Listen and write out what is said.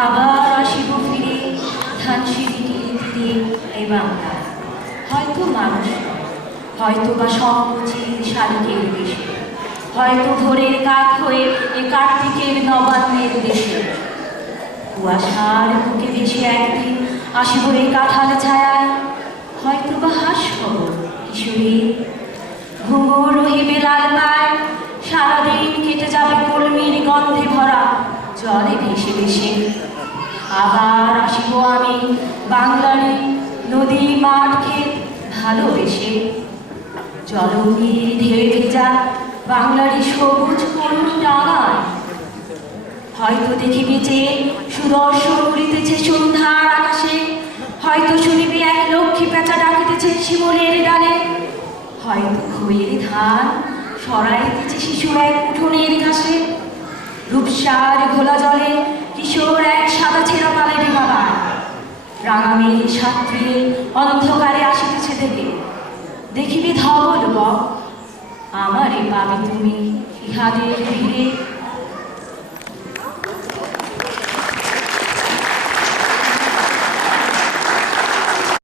আবার আসিব ফিরে ধানসিঁড়িটির তীরে এ বাংলায়। হয়তো মানুষ নয়, হয়তো বা সংকোচিত শালিকের দেশে, হয়তো ভোরের কাক হয়ে এ কার্তিকের নবান্নের দেশে। কুয়াশার বুকে ভেসে একদিন আসিব এই কাঁঠাল ছায়ায়, হয়তো বা হাসব কিশোরী ঘুঙুর রহিবে লাল পায়। সারাদিন কেটে যাবে কলমির গন্ধে ভরা জলে ভেসে ভেসে। আবার আসিব আমি বাংলারই নদী মাঠ ক্ষেত ভালোবেসে। জলনীর ঢেউ ভেজা বাংলারই সবুজ করুণ ডাঙায়। হয়তো দেখিবে যে সুদর্শন উড়িতেছে সন্ধ্যার আকাশে, হয়তো শুনিবে এক লক্ষ্মী পেঁচা ডাকিতেছে শিমুলের ডালে, হয়তো খইয়ের ধান সরাইতেছে শিশু এক উঠোনের ঘাসে। রূপসার ঘোলা জলে কিশোর এক সাদা ছেঁড়া পালের বাবার রাঙামের সাত্রিয়ে অন্ধকারে আসিতেছে দেবে। দেখিবে ধবল বক আমারে পাবে তুমি ইহাদের ভিড়ে।